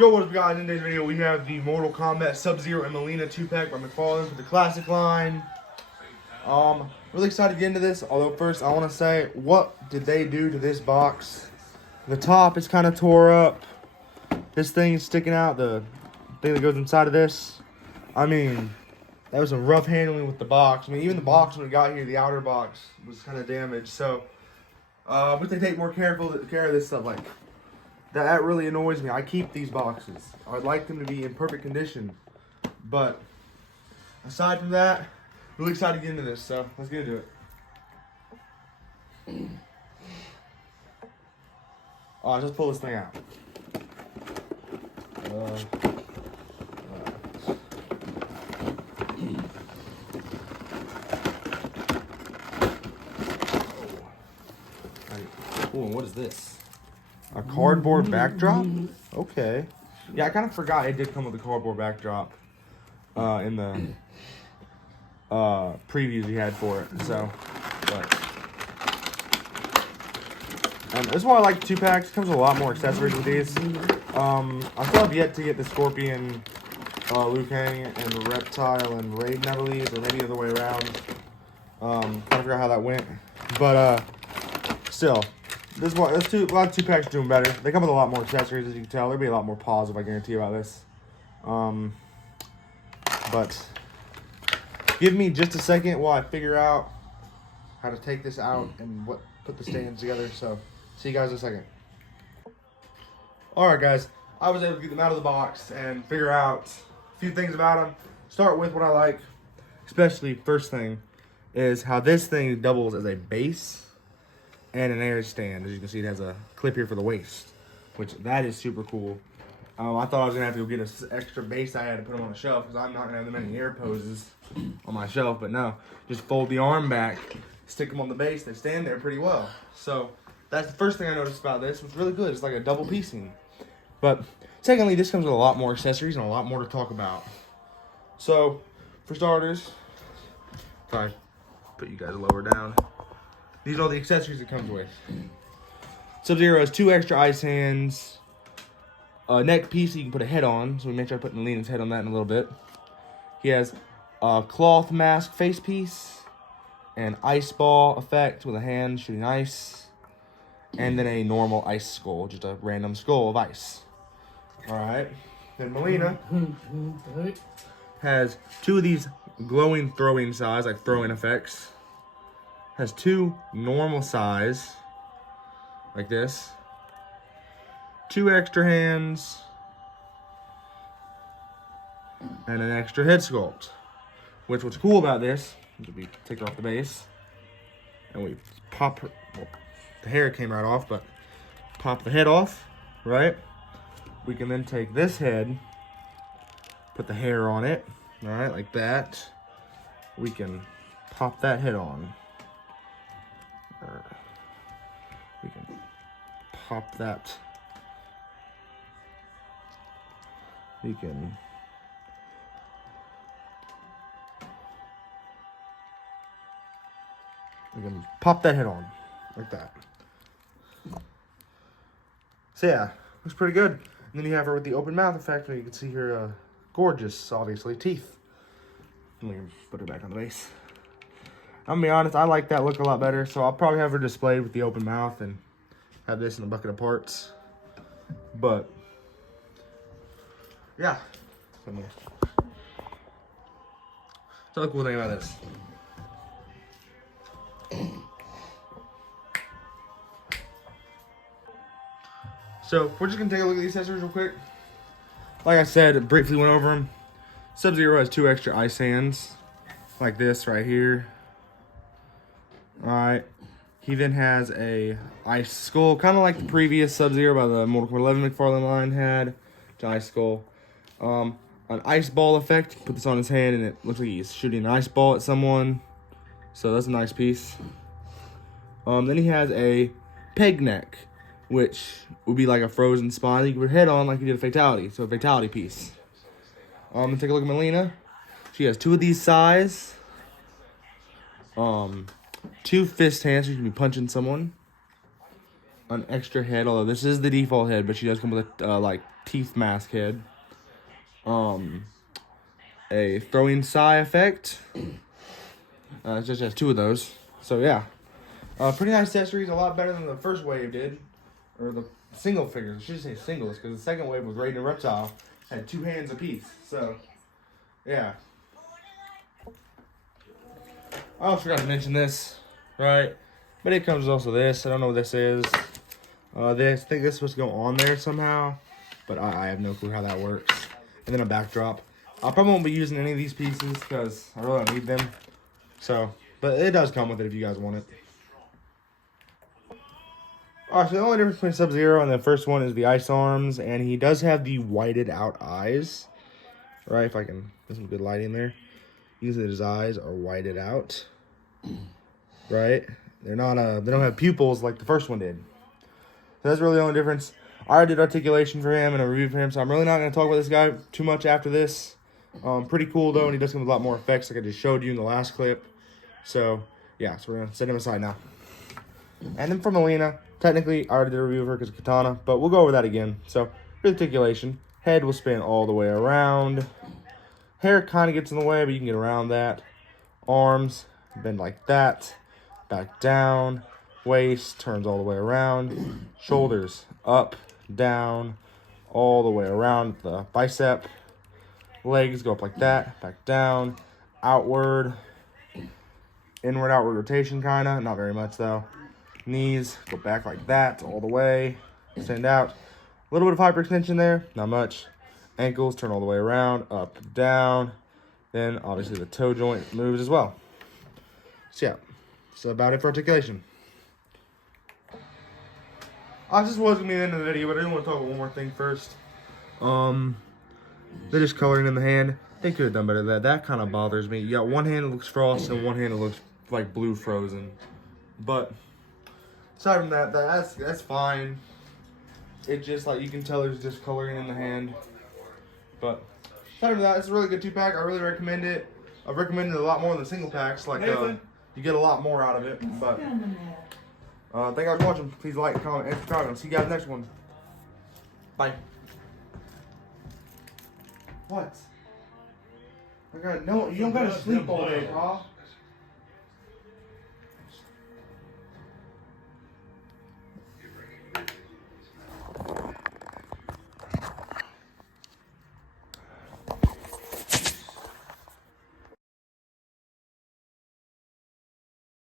Yo, what up guys, in today's video we have the Mortal Kombat Sub-Zero and Melina 2-pack by McFarlane for the classic line. Really excited to get into this, although first I want to say, what did they do to this box? The top is kind of tore up. This thing is sticking out, the thing that goes inside of this. I mean, that was some rough handling with the box. I mean, even the box when it got here, the outer box was kind of damaged. So, but they take more care of this stuff. Like, that really annoys me. I keep these boxes. I'd like them to be in perfect condition. But, aside from that, really excited to get into this. So, let's get into it. Alright, let's pull this thing out. Ooh, what is this? A cardboard backdrop? Okay. Yeah, I kind of forgot it did come with a cardboard backdrop in the previews he had for it. So, but this is why I like the 2-packs. It comes with a lot more accessories with these. I still have yet to get the Scorpion, Liu Kang, and the Reptile and Raiden, I believe, or maybe the other way around. Trying to figure out how that went. But still. A lot of 2-packs doing better. They come with a lot more accessories, as you can tell. There'll be a lot more positive, I guarantee, about this. But give me just a second while I figure out how to take this out and put the stands together. So, see you guys in a second. Alright, guys. I was able to get them out of the box and figure out a few things about them. Start with what I like, especially first thing, is how this thing doubles as a base and an air stand. As you can see, it has a clip here for the waist, which that is super cool. I thought I was gonna have to go get an extra base I had to put them on the shelf because I'm not gonna have that many air poses on my shelf. But no, just fold the arm back, stick them on the base. They stand there pretty well. So that's the first thing I noticed about this. It's really good. It's like a double piecing. But secondly, this comes with a lot more accessories and a lot more to talk about. So for starters, sorry, put you guys lower down. These are all the accessories it comes with. Sub-Zero has 2 extra ice hands, a neck piece that you can put a head on, so we make sure I put Melina's head on that in a little bit. He has a cloth mask face piece, an ice ball effect with a hand shooting ice, and then a normal ice skull, just a random skull of ice. Alright, then Melina has 2 of these glowing throwing size, like throwing effects. Has 2 normal size, like this, 2 extra hands, and an extra head sculpt. Which, what's cool about this is we take her off the base, and we pop her, well, the hair came right off, but pop the head off, right? We can then take this head, put the hair on it, all right, like that. We can pop that head on. We can pop that. We can pop that head on like that. So yeah, looks pretty good. And then you have her with the open mouth effect, where you can see her gorgeous, obviously, teeth. And we can put her back on the base. I'm gonna be honest, I like that look a lot better, so I'll probably have her displayed with the open mouth and have this in a bucket of parts. But yeah, that's the cool thing about this. So we're just gonna take a look at these accessories real quick. Like I said, I briefly went over them. Sub-Zero has 2 extra ice hands, like this right here. Alright, he then has a ice skull, kind of like the previous Sub-Zero by the Mortal Kombat 11 McFarlane line had. It's an ice skull. An ice ball effect, put this on his hand and it looks like he's shooting an ice ball at someone. So that's a nice piece. Then he has a peg neck, which would be like a frozen spine you can put your head on like you did a fatality. So a fatality piece. Take a look at Melina. She has 2 of these size. 2 fist hands, so you can be punching someone. an extra head, although this is the default head, but she does come with a like teeth mask head. A throwing sigh effect. It just has 2 of those. So yeah, pretty nice accessories. A lot better than the first wave did, or the single figures. I should say singles, because the second wave was Raiden and Reptile had 2 hands apiece. So yeah. I also forgot to mention this, right? But it comes also this. I don't know what this is. I think this is supposed to go on there somehow, but I have no clue how that works. And then a backdrop. I probably won't be using any of these pieces because I really don't need them. So, but it does come with it if you guys want it. Alright, so the only difference between Sub-Zero and the first one is the ice arms, and he does have the whited out eyes. Right, if I can get some good lighting there. Usually his eyes are whited out. Right? They're not they don't have pupils like the first one did. So that's really the only difference. I already did articulation for him and a review for him, so I'm really not going to talk about this guy too much after this. Pretty cool though, and he does come with a lot more effects like I just showed you in the last clip. So yeah, so we're going to set him aside now. And then for Melina, technically I already did a review of her because of Katana, but we'll go over that again. So articulation, head will spin all the way around. Hair kind of gets in the way, but you can get around that. Arms bend like that, back down. Waist turns all the way around. Shoulders up, down, all the way around the bicep. Legs go up like that, back down, outward, inward, outward rotation kind of. Not very much though. Knees go back like that all the way, extend out. A little bit of hyperextension there, not much. Ankles turn all the way around, up, down. Then obviously the toe joint moves as well. So yeah, that's about it for articulation. This was going to be the end of the video, but I do want to talk about one more thing first. They're just coloring in the hand. They could have done better than that. That kind of bothers me. You got one hand that looks frosted and one hand that looks like blue frozen. But aside from that, that's fine. It just, like, you can tell there's just coloring in the hand. But aside from that, it's a really good 2-pack. I really recommend it. I've recommended it a lot more than the single packs. Like, you get a lot more out of it. But thank you guys for watching. Please like, comment, and subscribe. I'll see you guys next one. Bye. What? I got no. You don't gotta sleep all day, Paul.